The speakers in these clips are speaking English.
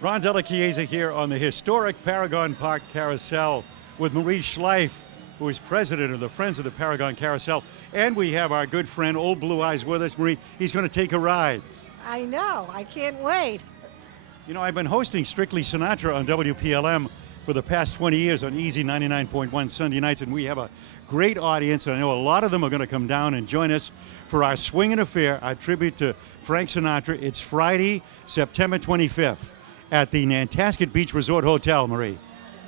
Ron Della Chiesa here on the historic Paragon Park Carousel with Marie Schleif, who is president of the Friends of the Paragon Carousel. And we have our good friend, Old Blue Eyes, with us. Marie, he's going to take a ride. I know. I can't wait. You know, I've been hosting Strictly Sinatra on WPLM for the past 20 years on Easy 99.1 Sunday nights, and we have a great audience. And I know a lot of them are going to come down and join us for our Swingin' Affair, our tribute to Frank Sinatra. It's Friday, September 25th at the Nantasket Beach Resort Hotel, Marie.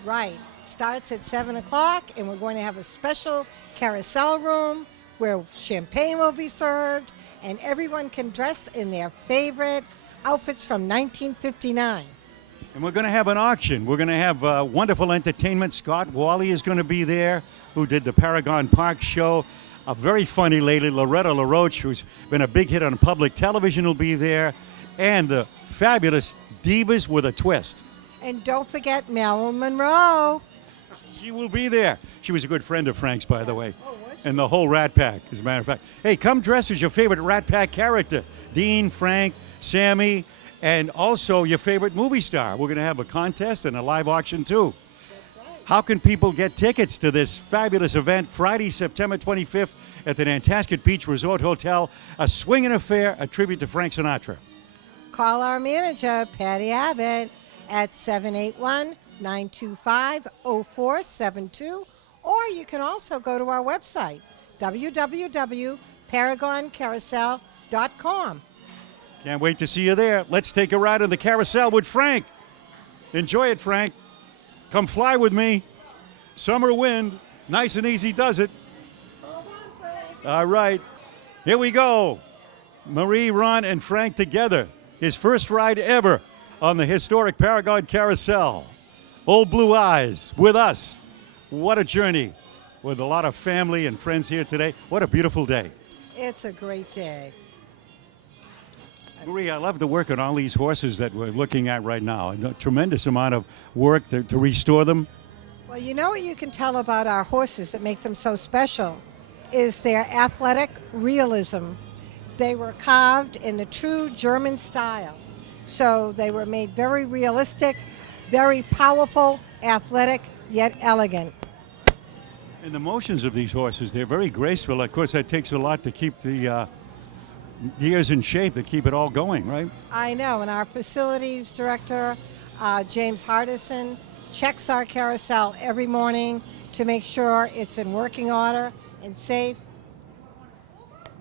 Right. Starts at 7 o'clock, and we're going to have a special carousel room where champagne will be served, and everyone can dress in their favorite outfits from 1959. And we're going to have an auction. We're going to have wonderful entertainment. Scott Wahle is going to be there, who did the Paragon Park show. A very funny lady, Loretta Laroche, who's been a big hit on public television, will be there. And the fabulous Divas with a Twist. And don't forget Marilyn Monroe. She will be there. She was a good friend of Frank's, by the way. Oh, was she? And the whole Rat Pack, as a matter of fact. Hey, come dress as your favorite Rat Pack character. Dean, Frank, Sammy, and also your favorite movie star. We're going to have a contest and a live auction, too. That's right. How can people get tickets to this fabulous event Friday, September 25th at the Nantasket Beach Resort Hotel? A swinging affair, a tribute to Frank Sinatra. Call our manager, Patty Abbott, at 781-925-0472, or you can also go to our website, www.paragoncarousel.com. Can't wait to see you there. Let's take a ride on the carousel with Frank. Enjoy it, Frank. Come fly with me. Summer wind. Nice and easy does it. Hold on, Frank. All right. Here we go. Marie, Ron, and Frank together. His first ride ever on the historic Paragon Carousel. Old Blue Eyes with us. What a journey. With a lot of family and friends here today. What a beautiful day. It's a great day. Marie, I love the work on all these horses that we're looking at right now. A tremendous amount of work to restore them. Well, you know what you can tell about our horses that make them so special is their athletic realism. They were carved in the true German style. So they were made very realistic, very powerful, athletic, yet elegant. And the motions of these horses, they're very graceful. Of course, that takes a lot to keep the gears in shape, to keep it all going, right? I know, and our facilities director, James Hardison, checks our carousel every morning to make sure it's in working order and safe.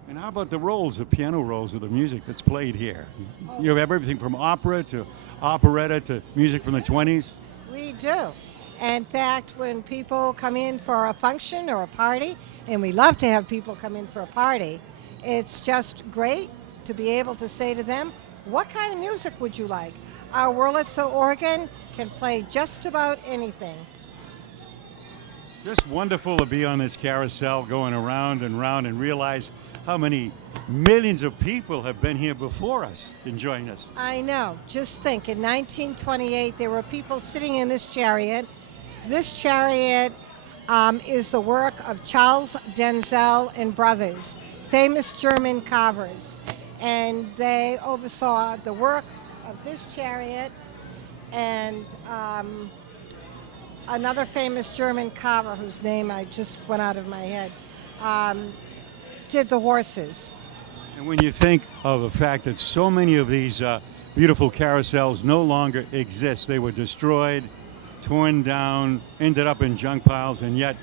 And how about the rolls, the piano rolls of the music that's played here? You have everything from opera to operetta to music from the 20s? We do. In fact, when people come in for a function or a party, and we love to have people come in for a party, it's just great to be able to say to them, what kind of music would you like? Our Wurlitzer organ can play just about anything. Just wonderful to be on this carousel going around and round and realize how many millions of people have been here before us enjoying us. I know. Just think, in 1928, there were people sitting in this chariot. This chariot is the work of Charles Denzel and Brothers, famous German carvers. And they oversaw the work of this chariot and another famous German carver whose name I just went out of my head, did the horses. And when you think of the fact that so many of these beautiful carousels no longer exist, they were destroyed, torn down, ended up in junk piles, and yet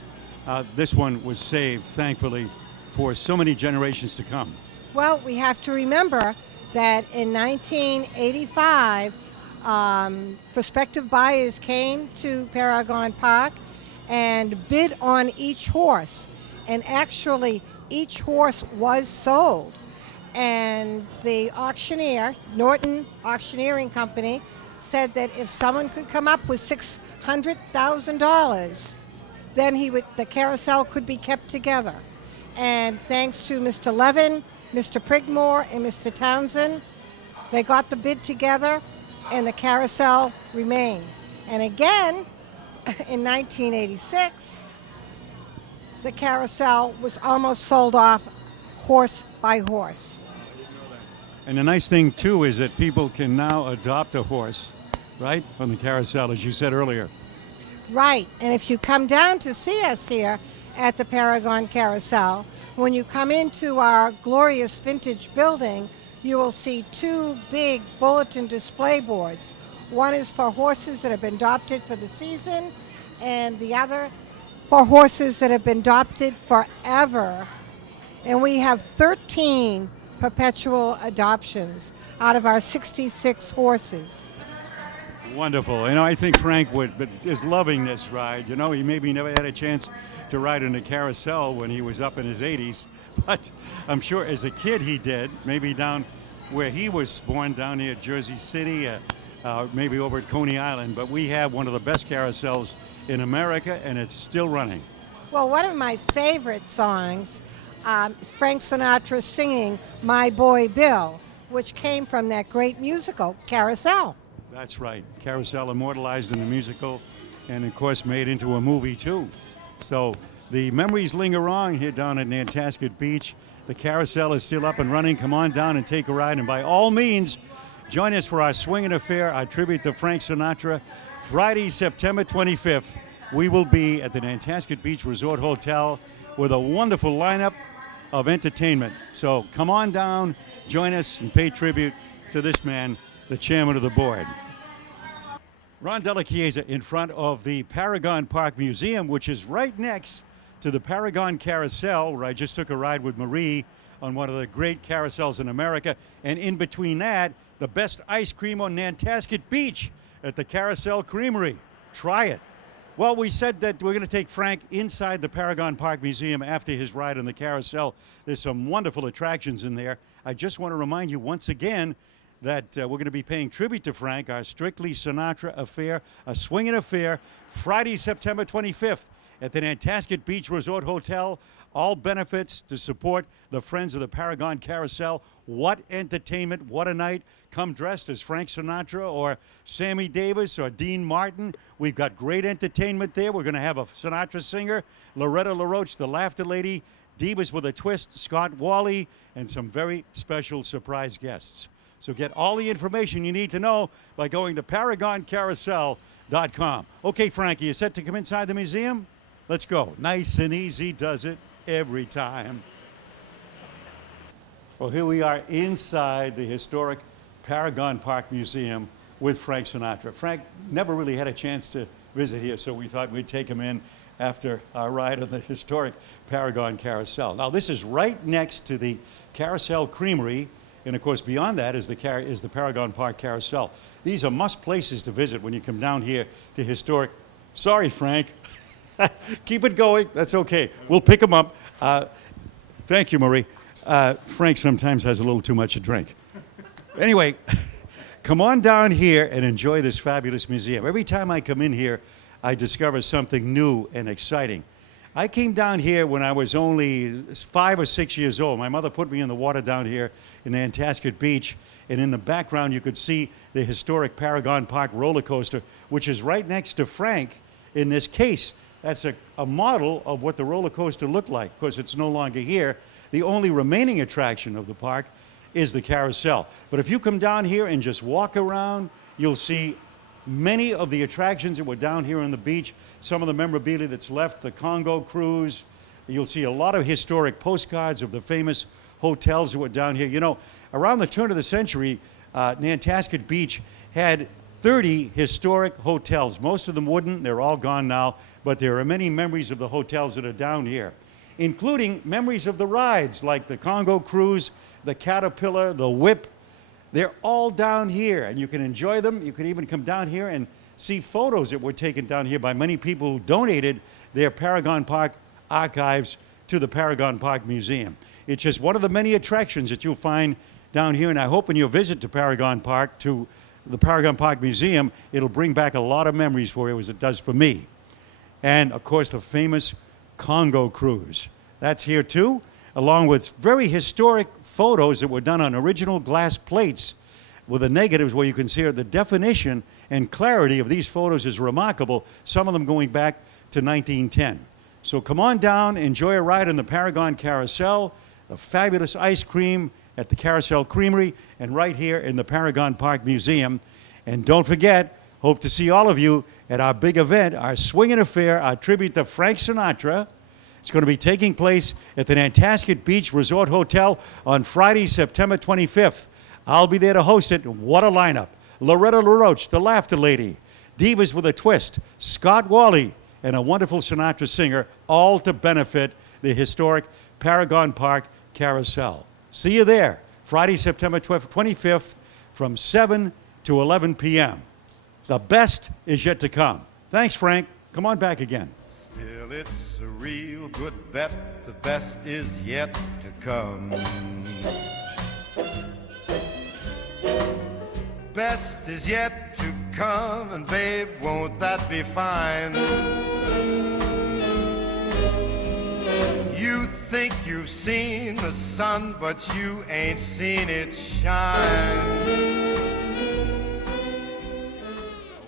this one was saved, thankfully, for so many generations to come. Well, we have to remember that in 1985, prospective buyers came to Paragon Park and bid on each horse. And actually, each horse was sold. And the auctioneer, Norton Auctioneering Company, said that if someone could come up with $600,000, then the carousel could be kept together. And thanks to Mr. Levin, Mr. Prigmore, and Mr. Townsend, they got the bid together, and the carousel remained. And again, in 1986, the carousel was almost sold off horse by horse. And the nice thing, too, is that people can now adopt a horse right? On the carousel, as you said earlier. Right, and if you come down to see us here at the Paragon Carousel, when you come into our glorious vintage building, you will see two big bulletin display boards. One is for horses that have been adopted for the season, and the other for horses that have been adopted forever. And we have 13 perpetual adoptions out of our 66 horses. Wonderful. You know, I think Frank is loving this ride. You know, he maybe never had a chance to ride in a carousel when he was up in his 80s, but I'm sure as a kid he did, maybe down where he was born, down near Jersey City, maybe over at Coney Island. But we have one of the best carousels in America, and it's still running. Well, one of my favorite songs is Frank Sinatra singing My Boy Bill, which came from that great musical, Carousel. That's right. Carousel immortalized in the musical and, of course, made into a movie, too. So the memories linger on here down at Nantasket Beach. The carousel is still up and running. Come on down and take a ride. And by all means, join us for our swinging affair, our tribute to Frank Sinatra. Friday, September 25th, we will be at the Nantasket Beach Resort Hotel with a wonderful lineup of entertainment. So come on down, join us, and pay tribute to this man, the chairman of the board. Ron Della Chiesa in front of the Paragon Park Museum, which is right next to the Paragon Carousel, where I just took a ride with Marie on one of the great carousels in America. And in between that, the best ice cream on Nantasket Beach at the Carousel Creamery. Try it. Well, we said that we're going to take Frank inside the Paragon Park Museum after his ride on the carousel. There's some wonderful attractions in there. I just want to remind you once again that we're going to be paying tribute to Frank, our Strictly Sinatra affair, a swinging affair, Friday, September 25th at the Nantasket Beach Resort Hotel. All benefits to support the Friends of the Paragon Carousel. What entertainment, what a night. Come dressed as Frank Sinatra or Sammy Davis or Dean Martin. We've got great entertainment there. We're going to have a Sinatra singer, Loretta Laroche, the Laughter Lady, Divas with a Twist, Scott Wahle, and some very special surprise guests. So get all the information you need to know by going to ParagonCarousel.com. Okay, Frankie, you set to come inside the museum? Let's go. Nice and easy does it every time. Well, here we are inside the historic Paragon Park Museum with Frank Sinatra. Frank never really had a chance to visit here, so we thought we'd take him in after our ride on the historic Paragon Carousel. Now, this is right next to the Carousel Creamery, and of course, beyond that is the Paragon Park Carousel. These are must places to visit when you come down here to historic. Sorry, Frank. Keep it going. That's okay. We'll pick him up. Thank you, Marie. Frank sometimes has a little too much to drink. Anyway, come on down here and enjoy this fabulous museum. Every time I come in here, I discover something new and exciting. I came down here when I was only 5 or 6 years old. My mother put me in the water down here in Nantasket Beach, and in the background you could see the historic Paragon Park roller coaster, which is right next to Frank in this case. That's a model of what the roller coaster looked like. Of course, it's no longer here. The only remaining attraction of the park is the carousel. But if you come down here and just walk around, you'll see many of the attractions that were down here on the beach, some of the memorabilia that's left, the Congo cruise. You'll see a lot of historic postcards of the famous hotels that were down here. You know, around the turn of the century, Nantasket Beach had 30 historic hotels. Most of them wooden, they're all gone now, but there are many memories of the hotels that are down here, including memories of the rides like the Congo cruise, the Caterpillar, the Whip. They're all down here, and you can enjoy them. You can even come down here and see photos that were taken down here by many people who donated their Paragon Park archives to the Paragon Park Museum. It's just one of the many attractions that you'll find down here, and I hope when you visit to Paragon Park, to the Paragon Park Museum, it'll bring back a lot of memories for you, as it does for me. And, of course, the famous Congo cruise. That's here, too, along with very historic photos that were done on original glass plates with the negatives where you can see the definition and clarity of these photos is remarkable, some of them going back to 1910. So come on down, enjoy a ride on the Paragon Carousel, the fabulous ice cream at the Carousel Creamery, and right here in the Paragon Park Museum. And don't forget, Hope to see all of you at our big event, our Swingin' Affair, our tribute to Frank Sinatra. It's going to be taking place at the Nantasket Beach Resort Hotel on Friday, September 25th. I'll be there to host it. What a lineup. Loretta Laroche, the Laughter Lady, Divas with a Twist, Scott Wahle, and a wonderful Sinatra singer, all to benefit the historic Paragon Carousel. See you there, Friday, September 25th from 7 to 11 p.m. The best is yet to come. Thanks, Frank. Come on back again. Still, it's a real good bet. The best is yet to come. Best is yet to come, and babe, won't that be fine? You think you've seen the sun, but you ain't seen it shine.